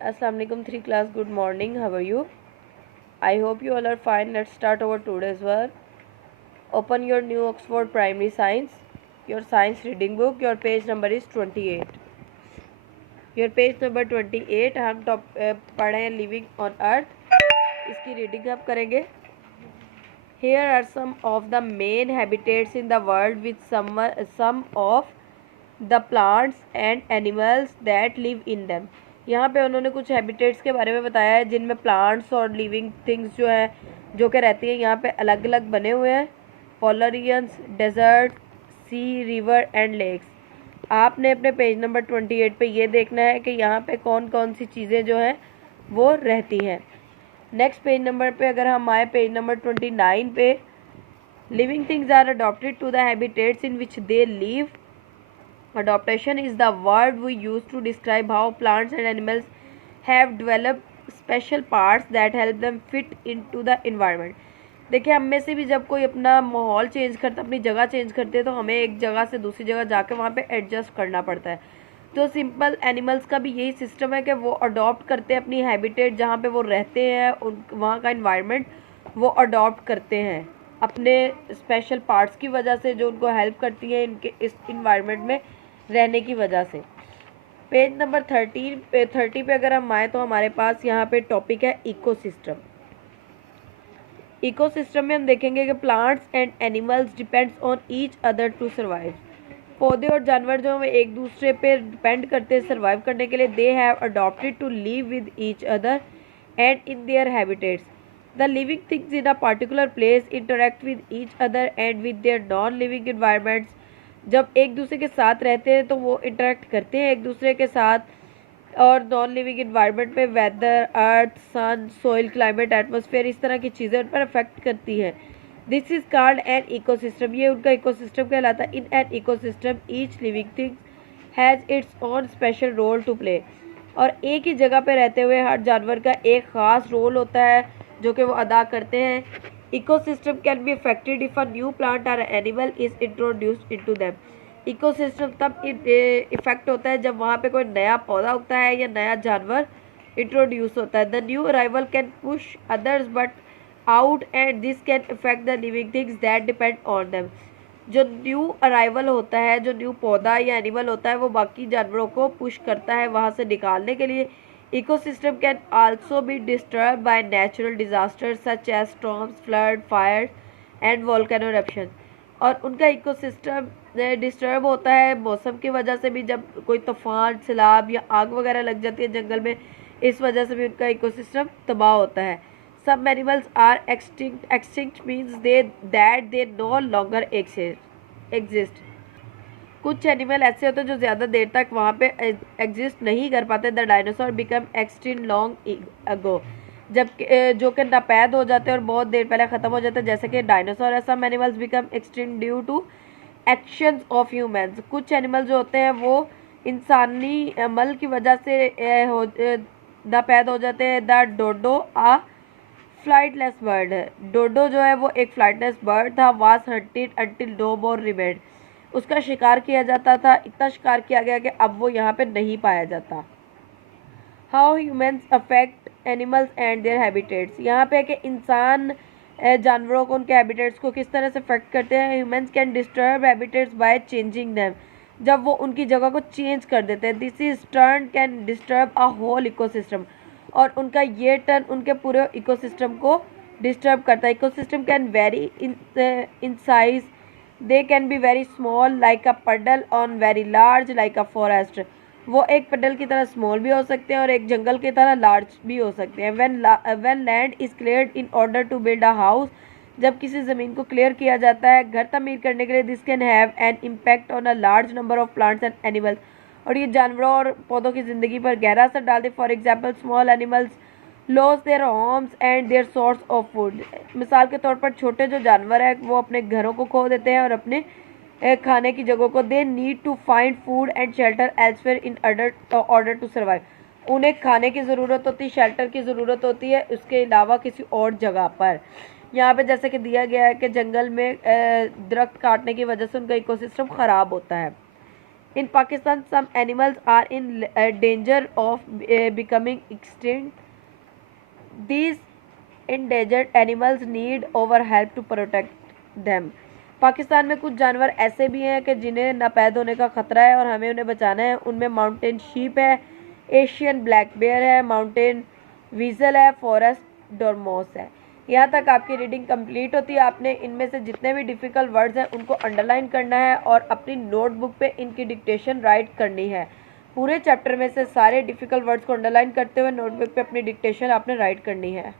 Assalamu alaikum 3 class, good morning, how are you? I hope you all are fine. Let's start our today's work. Open your new Oxford Primary Science, your science reading book. Your page number is 28. Your page number 28 हम पढ़ रहे हैं living on earth. इसकी reading आप करेंगे. Here are some of the main habitats in the world with some of the plants and animals that live in them. यहाँ पे उन्होंने कुछ हैबिटेट्स के बारे में बताया है जिनमें प्लांट्स और लिविंग थिंग्स जो है जो कि रहती हैं यहाँ पे अलग अलग बने हुए हैं. Polar regions, desert, sea, river and lakes. आपने अपने पेज नंबर 28 पे ये देखना है कि यहाँ पे कौन कौन सी चीज़ें जो हैं वो रहती हैं. नेक्स्ट पेज नंबर पे अगर हम आए पेज नंबर 29 पे, living things are adopted to the habitats in which they live. Adaptation is the word we use to describe how plants and animals have developed special parts that help them fit into the environment. देखिए, हम में से भी जब कोई अपना माहौल change करता, अपनी जगह चेंज करते हैं तो हमें एक जगह से दूसरी जगह जाकर वहाँ पे एडजस्ट करना पड़ता है. तो सिंपल एनिमल्स का भी यही सिस्टम है कि वो अडॉप्ट करते हैं अपनी हैबिटेट जहाँ पे वो रहते हैं, उन वहाँ का इन्वायरमेंट वो अडॉप्ट करते हैं अपने स्पेशल पार्ट्स की वजह से जो उनको हेल्प करती हैं इनके इस इन्वायरमेंट में रहने की वजह से. पेज नंबर 30 पे अगर हम आए तो हमारे पास यहाँ पे टॉपिक है इकोसिस्टम. इकोसिस्टम में हम देखेंगे कि plants and animals depends on each other to survive. पौधे और जानवर जो हमें एक दूसरे पे डिपेंड करते हैं सर्वाइव करने के लिए. They have adopted to live with each other and in their habitats. The living things in a particular place interact with each other and with their non living environments. जब एक दूसरे के साथ रहते हैं तो वो इंटरेक्ट करते हैं एक दूसरे के साथ और नॉन लिविंग इन्वायरमेंट में weather, earth, sun, soil, climate, atmosphere, इस तरह की चीज़ें उन पर अफेक्ट करती हैं. This is called an ecosystem. ये उनका इकोसिस्टम कहलाता है. In an ecosystem each living thing has its own special role to play. और एक ही जगह पे रहते हुए हर जानवर का एक ख़ास रोल होता है जो कि वो अदा करते हैं. Ecosystem can be affected if a new plant or animal is introduced into them. Ecosystem तब इफेक्ट होता है जब वहाँ पे कोई नया पौधा उगता है या नया जानवर इंट्रोड्यूस होता है. The new arrival can push others but out and this can affect the living things that depend on them. जो न्यू अराइवल होता है, जो न्यू पौधा या एनिमल होता है वो बाकी जानवरों को पुश करता है वहाँ से निकालने के लिए. Ecosystem can also be disturbed by natural disasters such as storms, flood, fires and volcano eruptions. और उनका इकोसिस्टम डिस्टर्ब होता है मौसम की वजह से भी. जब कोई तूफान, सैलाब या आग वगैरह लग जाती है जंगल में, इस वजह से भी उनका इकोसिस्टम तबाह होता है. Some animals are extinct. Extinct means that they no longer exist. कुछ एनिमल ऐसे होते हैं जो ज़्यादा देर तक वहाँ पे एग्जिस्ट नहीं कर पाते. The dinosaur become extinct long ago. जब जो कि नापैद हो जाते हैं और बहुत देर पहले ख़त्म हो जाते हैं जैसे कि डायनासोर है. Some animals become extinct due to actions of humans. कुछ एनिमल जो होते हैं वो इंसानी अमल की वजह से नापैद हो जाते हैं. The dodo a flightless bird. Dodo जो है वो एक फ्लाइटलेस बर्ड था. Was hunted until no more remained. उसका शिकार किया जाता था, इतना शिकार किया गया कि अब वो यहाँ पे नहीं पाया जाता. How humans affect animals and there habitats. यहाँ पे कि इंसान जानवरों को उनके हैबिटेट्स को किस तरह से अफेक्ट करते हैं. Humans can disturb habitats by changing them. जब वो उनकी जगह को चेंज कर देते हैं. This is turn can disturb a whole ecosystem. और उनका ये टर्न उनके पूरे इकोसिस्टम को डिस्टर्ब करता है. Ecosystem can very in size. They can be very small like a puddle on very large like a forest. वो एक पडल की तरह स्मॉल भी हो सकते हैं और एक जंगल की तरह लार्ज भी हो सकते हैं. when land is cleared in order to build a house. जब किसी ज़मीन को क्लियर किया जाता है घर तमीर करने के लिए. this can have an impact on a large number of plants and animals. और ये जानवरों और पौधों की ज़िंदगी पर गहरा असर डालते. For example small animals loss their homes and their source of food. मिसाल के तौर पर छोटे जो जानवर हैं वो अपने घरों को खो देते हैं और अपने खाने की जगहों को. They need to find food and shelter elsewhere in order to survive. उन्हें खाने की ज़रूरत होती है, शेल्टर की ज़रूरत होती है उसके अलावा किसी और जगह पर. यहाँ पे जैसे कि दिया गया है कि जंगल में दरख्त काटने की वजह से उनका इकोसिस्टम ख़राब होता है. In Pakistan some animals are in danger of becoming extinct. These endangered animals need our help to protect them। Pakistan में कुछ जानवर ऐसे भी हैं कि जिन्हें नापैद होने का खतरा है और हमें उन्हें बचाना है। उनमें माउंटेन शीप है, एशियन ब्लैक बेयर है, माउंटेन वीजल है, फॉरेस्ट डोरमोस है। यहाँ तक आपकी रीडिंग कंप्लीट होती है। आपने इनमें से जितने भी डिफ़िकल्ट वर्ड्स हैं उनको अंडरलाइन करना है और अपनी नोटबुक पे इनकी डिक्टेशन राइट करनी है। पूरे चैप्टर में से सारे डिफ़िकल्ट वर्ड्स को अंडरलाइन करते हुए नोटबुक पे अपनी डिक्टेशन आपने राइट करनी है।